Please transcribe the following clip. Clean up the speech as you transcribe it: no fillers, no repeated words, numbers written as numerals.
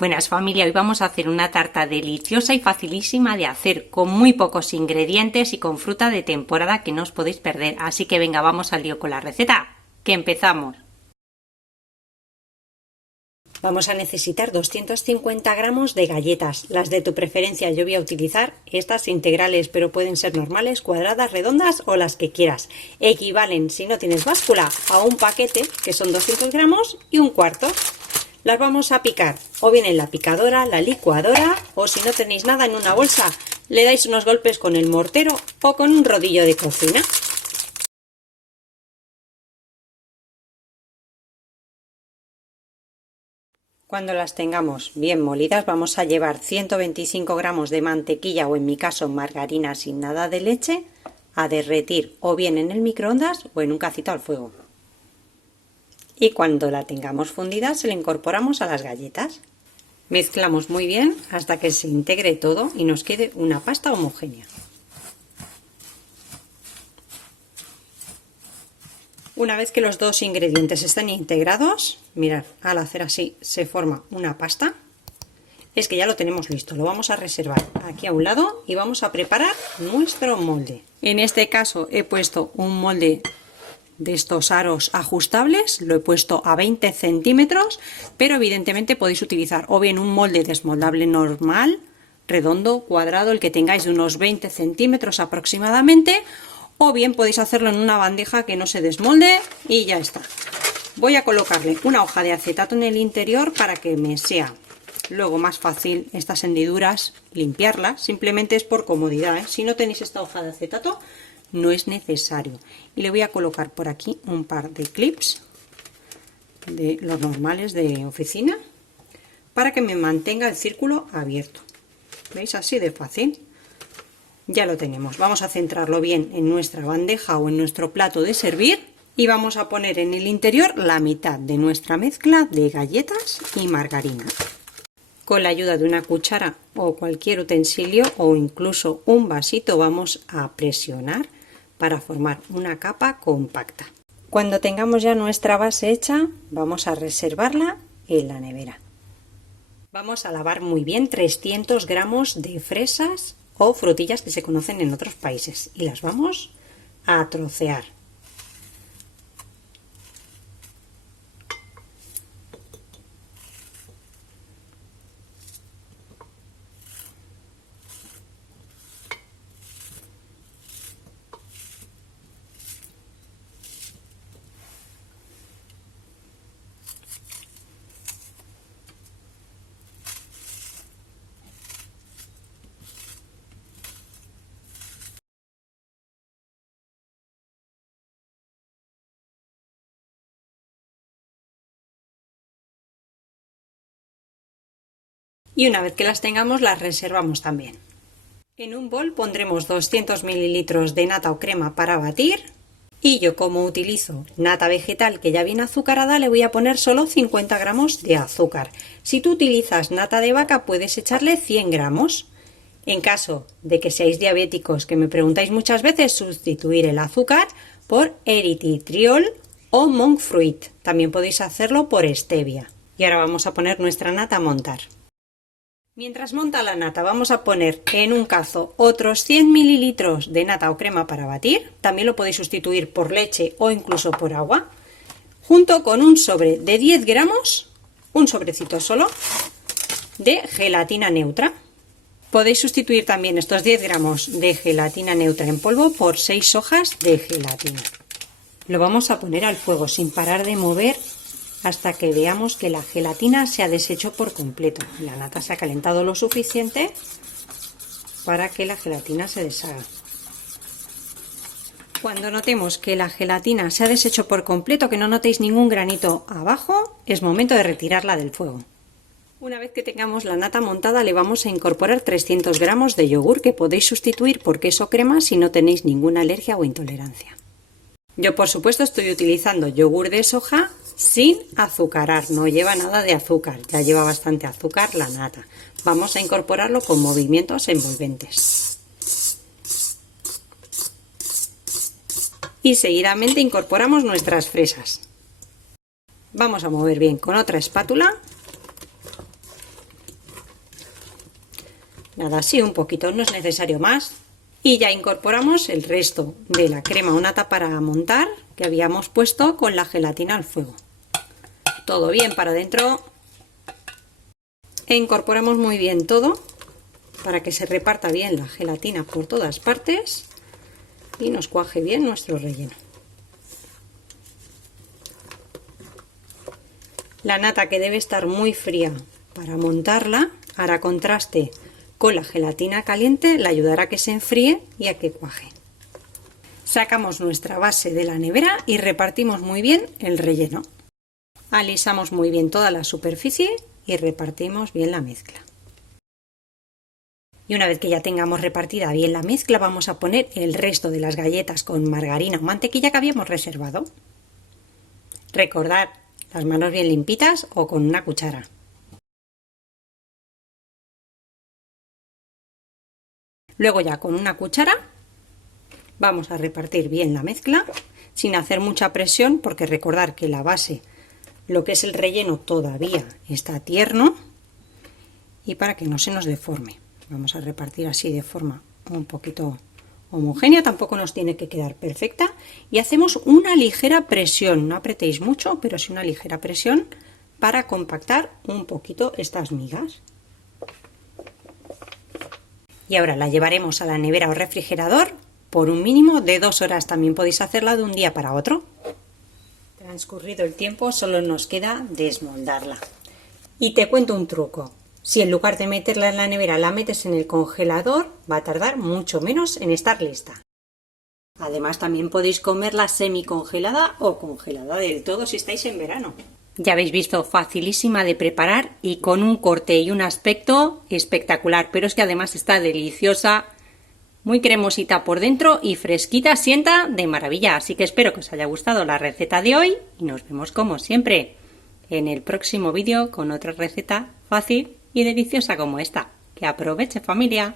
Buenas familia, hoy vamos a hacer una tarta deliciosa y facilísima de hacer con muy pocos ingredientes y con fruta de temporada que no os podéis perder. Así que venga, vamos al lío con la receta, que empezamos. Vamos a necesitar 250 gramos de galletas, las de tu preferencia. Yo voy a utilizar estas integrales, pero pueden ser normales, cuadradas, redondas o las que quieras. Equivalen, si no tienes báscula, a un paquete, que son 200 gramos y un cuarto. Las vamos a picar o bien en la picadora, la licuadora, o si no tenéis nada, en una bolsa le dais unos golpes con el mortero o con un rodillo de cocina. Cuando las tengamos bien molidas, vamos a llevar 125 gramos de mantequilla, o en mi caso margarina sin nada de leche, a derretir o bien en el microondas o en un cacito al fuego. Y cuando la tengamos fundida se la incorporamos a las galletas. Mezclamos muy bien hasta que se integre todo y nos quede una pasta homogénea. Una vez que los dos ingredientes estén integrados, mirad, al hacer así se forma una pasta. Es que ya lo tenemos listo, lo vamos a reservar aquí a un lado y vamos a preparar nuestro molde. En este caso he puesto un molde de estos aros ajustables, lo he puesto a 20 centímetros, pero evidentemente podéis utilizar o bien un molde desmoldable normal, redondo, cuadrado, el que tengáis de unos 20 centímetros aproximadamente, o bien podéis hacerlo en una bandeja que no se desmolde y ya está. Voy a colocarle una hoja de acetato en el interior para que me sea luego más fácil estas hendiduras limpiarlas. Simplemente es por comodidad, ¿eh? Si no tenéis esta hoja de acetato no es necesario. Y le voy a colocar por aquí un par de clips de los normales de oficina para que me mantenga el círculo abierto. ¿Veis? Así de fácil. Ya lo tenemos. Vamos a centrarlo bien en nuestra bandeja o en nuestro plato de servir y vamos a poner en el interior la mitad de nuestra mezcla de galletas y margarina. Con la ayuda de una cuchara o cualquier utensilio o incluso un vasito vamos a presionar para formar una capa compacta. Cuando tengamos ya nuestra base hecha, vamos a reservarla en la nevera. Vamos a lavar muy bien 300 gramos de fresas o frutillas que se conocen en otros países y las vamos a trocear. Y una vez que las tengamos las reservamos también. En un bol pondremos 200 mililitros de nata o crema para batir y yo, como utilizo nata vegetal que ya viene azucarada, le voy a poner solo 50 gramos de azúcar. Si tú utilizas nata de vaca puedes echarle 100 gramos. En caso de que seáis diabéticos, que me preguntáis muchas veces, sustituir el azúcar por eritritol o monk fruit. También podéis hacerlo por stevia. Y ahora vamos a poner nuestra nata a montar. Mientras monta la nata vamos a poner en un cazo otros 100 mililitros de nata o crema para batir. También lo podéis sustituir por leche o incluso por agua. Junto con un sobre de 10 gramos, un sobrecito solo, de gelatina neutra. Podéis sustituir también estos 10 gramos de gelatina neutra en polvo por 6 hojas de gelatina. Lo vamos a poner al fuego sin parar de mover hasta que veamos que la gelatina se ha deshecho por completo. La nata se ha calentado lo suficiente para que la gelatina se deshaga. Cuando notemos que la gelatina se ha deshecho por completo, que no notéis ningún granito abajo, es momento de retirarla del fuego. Una vez que tengamos la nata montada, le vamos a incorporar 300 gramos de yogur, que podéis sustituir por queso crema si no tenéis ninguna alergia o intolerancia. Yo, por supuesto, estoy utilizando yogur de soja sin azucarar, no lleva nada de azúcar, ya lleva bastante azúcar la nata. Vamos a incorporarlo con movimientos envolventes. Y seguidamente incorporamos nuestras fresas. Vamos a mover bien con otra espátula Nada, así un poquito, no es necesario más. Y ya incorporamos el resto de la crema o nata para montar que habíamos puesto con la gelatina al fuego. Todo bien para adentro. E incorporamos muy bien todo para que se reparta bien la gelatina por todas partes y nos cuaje bien nuestro relleno. La nata, que debe estar muy fría para montarla, hará contraste con la gelatina caliente, le ayudará a que se enfríe y a que cuaje. Sacamos nuestra base de la nevera y repartimos muy bien el relleno. Alisamos muy bien toda la superficie y repartimos bien la mezcla. Y una vez que ya tengamos repartida bien la mezcla, vamos a poner el resto de las galletas con margarina o mantequilla que habíamos reservado. Recordad, las manos bien limpitas o con una cuchara. Luego ya con una cuchara vamos a repartir bien la mezcla sin hacer mucha presión, porque recordar que la base, lo que es el relleno, todavía está tierno, y para que no se nos deforme. Vamos a repartir así de forma un poquito homogénea, tampoco nos tiene que quedar perfecta, y hacemos una ligera presión, no apretéis mucho, pero sí una ligera presión para compactar un poquito estas migas. Y ahora la llevaremos a la nevera o refrigerador por un mínimo de 2 horas, también podéis hacerla de un día para otro. Transcurrido el tiempo, solo nos queda desmoldarla. Y te cuento un truco. Si en lugar de meterla en la nevera la metes en el congelador, va a tardar mucho menos en estar lista. Además, también podéis comerla semicongelada o congelada del todo si estáis en verano. Ya habéis visto, facilísima de preparar y con un corte y un aspecto espectacular, pero es que además está deliciosa, muy cremosita por dentro y fresquita, sienta de maravilla. Así que espero que os haya gustado la receta de hoy y nos vemos como siempre en el próximo vídeo con otra receta fácil y deliciosa como esta. ¡Que aproveche, familia!